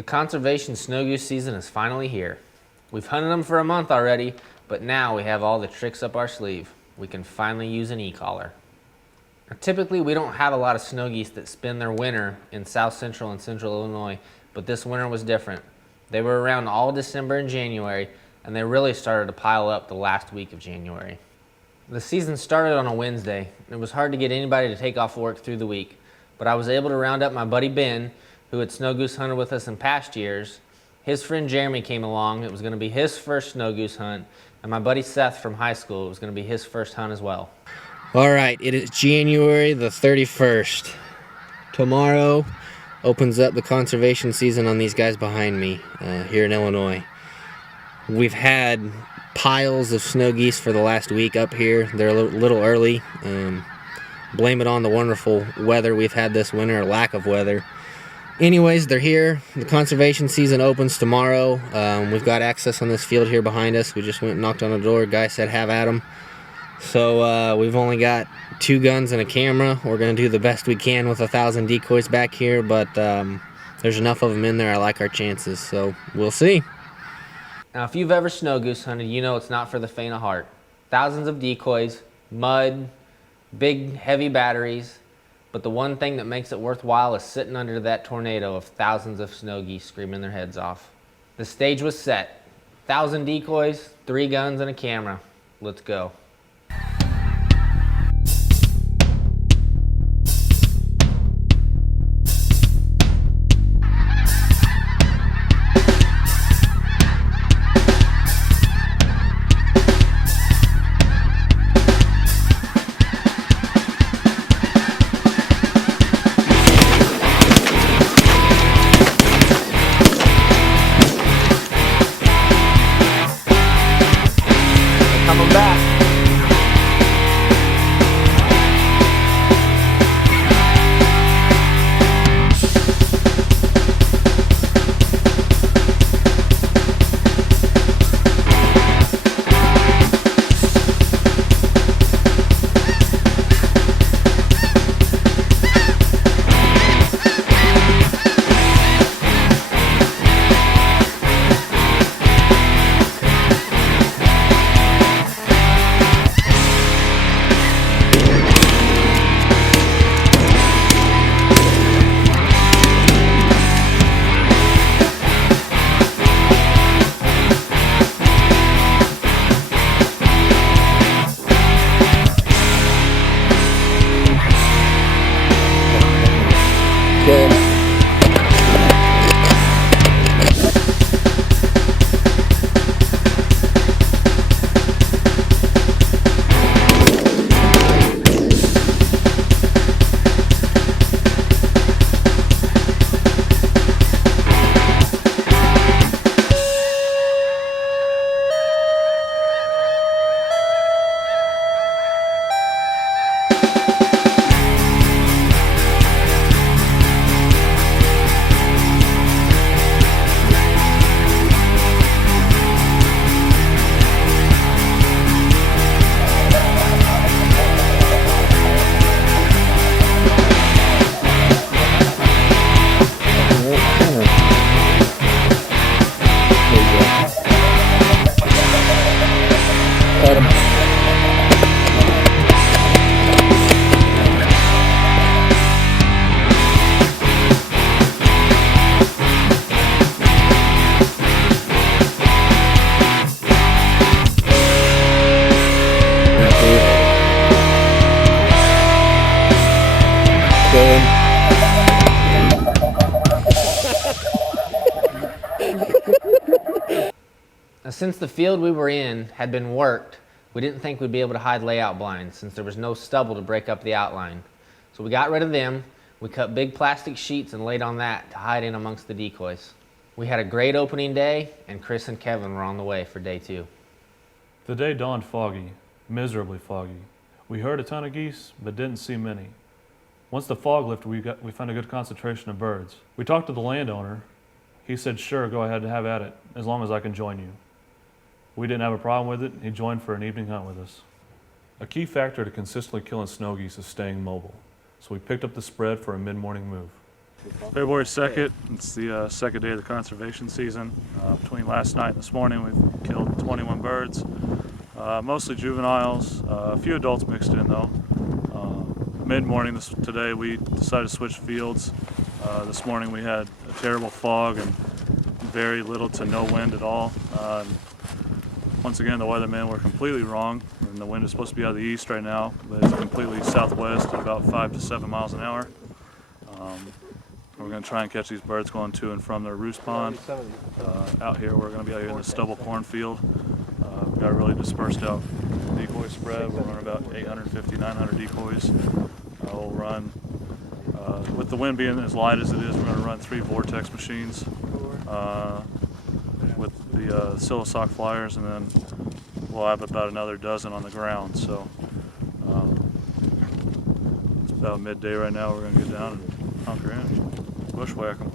The conservation snow goose season is finally here. We've hunted them for a month already, but now we have all the tricks up our sleeve. We can finally use an ecaller. Typically, we don't have a lot of snow geese that spend their winter in south central and central Illinois, but this winter was different. They were around all December and January, and they really started to pile up the last week of January. The season started on a Wednesday. It was hard to get anybody to take off work through the week, but I was able to round up my buddy Ben, who had snow goose hunted with us in past years. His friend Jeremy came along. It was going to be his first snow goose hunt, and my buddy Seth from high school, it was going to be his first hunt as well. All right, it is January the 31st. Tomorrow opens up the conservation season on these guys behind me here in Illinois. We've had piles of snow geese for the last week up here. They're a little early. Blame it on the wonderful weather we've had this winter, or lack of weather. Anyways, they're here. The conservation season opens tomorrow. We've got access on this field here behind us. We just went and knocked on the door. Guy said have at 'em. So we've only got 2 guns and a camera. We're going to do the best we can with 1,000 decoys back here, but there's enough of them in there. I like our chances, so we'll see. Now, if you've ever snow goose hunted, you know it's not for the faint of heart. Thousands of decoys, mud, big heavy batteries. But the one thing that makes it worthwhile is sitting under that tornado of thousands of snow geese screaming their heads off. The stage was set. 1,000 decoys, 3 guns, and a camera. Let's go. Coming back. Since the field we were in had been worked, we didn't think we'd be able to hide layout blinds since there was no stubble to break up the outline. So we got rid of them, we cut big plastic sheets and laid on that to hide in amongst the decoys. We had a great opening day, and Chris and Kevin were on the way for day 2. The day dawned foggy, miserably foggy. We heard a ton of geese, but didn't see many. Once the fog lifted, we found a good concentration of birds. We talked to the landowner. He said, sure, go ahead and have at it, as long as I can join you. We didn't have a problem with it. He joined for an evening hunt with us. A key factor to consistently killing snow geese is staying mobile, so we picked up the spread for a mid-morning move. February 2nd, it's the second day of the conservation season. Between last night and this morning, we've killed 21 birds, mostly juveniles, a few adults mixed in though. Mid-morning today, we decided to switch fields. This morning we had a terrible fog and very little to no wind at all. Once again, the weathermen were completely wrong, and the wind is supposed to be out of the east right now, but it's completely southwest at about 5 to 7 miles an hour. We're going to try and catch these birds going to and from their roost pond. Out here, we're going to be out here in the stubble cornfield. We've got a really dispersed out decoy spread. We're running about 850, 900 decoys. We'll run, with the wind being as light as it is, we're going to run 3 vortex machines with the Silosock flyers, and then we'll have about another dozen on the ground. So it's about midday right now. We're going to get down and hunker in, bushwhack them.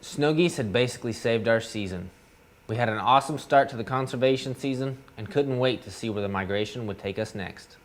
Snow geese had basically saved our season. We had an awesome start to the conservation season and couldn't wait to see where the migration would take us next.